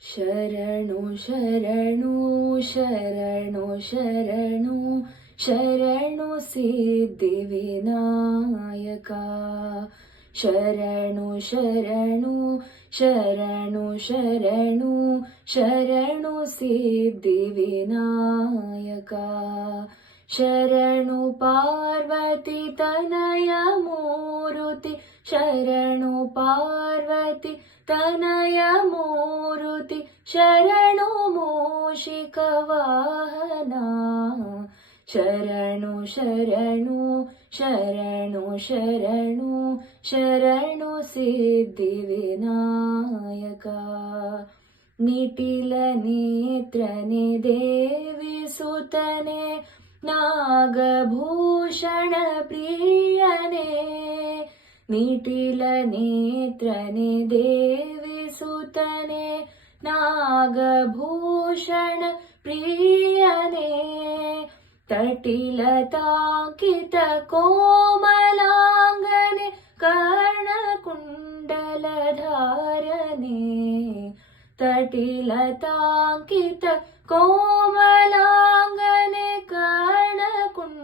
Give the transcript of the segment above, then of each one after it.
ಶರಣು ಶರಣು ಶರಣು ಶರಣು ಶರಣು ಸಿದ್ಧಿವಿನಾಯಕ. ಶರಣು ಶರಣು ಶರಣು ಶರಣು ಶರಣು ಸಿದ್ಧಿವಿನಾಯಕ. ಶರಣು ಪಾರ್ವತಿ ತನಯ ಮೂರುತಿ. ಶರಣು ಪಾರ್ವತಿ ತನಯ ಮೂರುತಿ. ಶರಣು ಮೂಷಿಕ ವಾಹನ. ಶರಣು ಶರಣು ಶರಣು ಶರಣು ಶರಣು ಸಿದ್ಧಿವಿನಾಯಕ. ನಿಟಿಲ ನೇತ್ರನೆ ದೇವಿ ಸುತನೆ ನಾಗಭೂಷಣ ಪ್ರಿಯನೆ. ನಿಟಿಲ ನೇತ್ರನೆ ದೇವಿ ಸುತನೆ ನಾಗಭೂಷಣ ಪ್ರಿಯನೆ. ತಟಿಲತಾಂಕಿತ ಕೋಮಲಾಂಗನೆ ಕರ್ಣಕುಂಡಲಧಾರನೆ. ತಟಿಲತಾಂಕಿತ ಕೋಮಲಾಂಗನೆ ಕರ್ಣಕುಂಡಲಧಾರನೆ.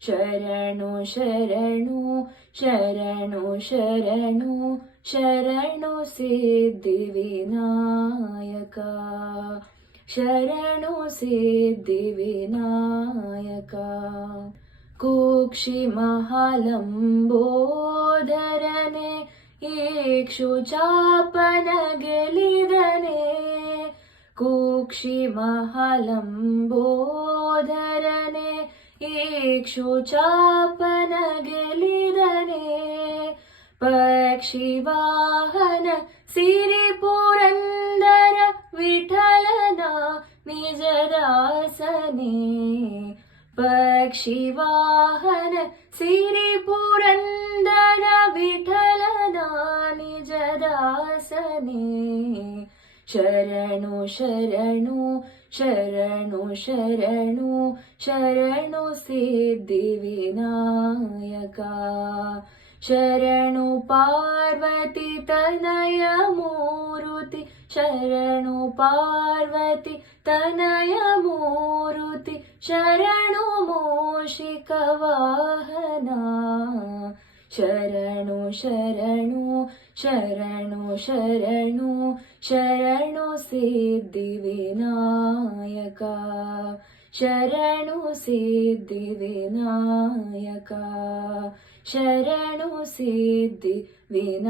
ಶರಣು ಶರಣು ಶರಣು ಶರಣು ಶರಣು ಸಿದ್ಧಿವಿನಾಯಕ. ಶರಣು ಸಿದ್ಧಿವಿನಾಯಕ. ಕುಕ್ಷಿ ಮಹಾಲಂಬೋದರನೆ ಇಕ್ಷುಚಾಪನ ಗೆಲಿದನೆ. ಕುಕ್ಷಿ ಮಹಾಲಂಬೋದರನೆ ಇಕ್ಷುಚಾಪನ ಗೆಲಿದನೆ. ಪಕ್ಷಿವಾಹನ ಸಿರಿ ಪುರಂದರ ವಿಠಲನ ನಿಜದಾಸನೆ. ಪಕ್ಷಿವಾಹನ ಸಿರಿ ಪುರಂದರ ವಿಠಲನ ನಿಜದಾಸನೆ. ಶರಣು ಶರಣು ಶರಣು ಶರಣು ಶರಣು ಸಿದ್ಧಿವಿನಾಯಕ. ಶರಣು ಪಾರ್ವತಿ ತನಯ ಮೂರುತಿ. ಶರಣು ಪಾರ್ವತಿ ತನಯ ಮೂರುತಿ. ಶರಣು ಮೂಷಿಕ ವಾಹನ. ಶರಣು ಶರಣು ಶರಣು ಶರಣು ಶರಣು ಸಿದ್ಧಿವಿನಾಯಕ. ಶರಣು ಸಿದ್ಧಿವಿನಾಯಕ. ಶರಣು ಸಿದ್ಧಿವಿನಾಯಕ.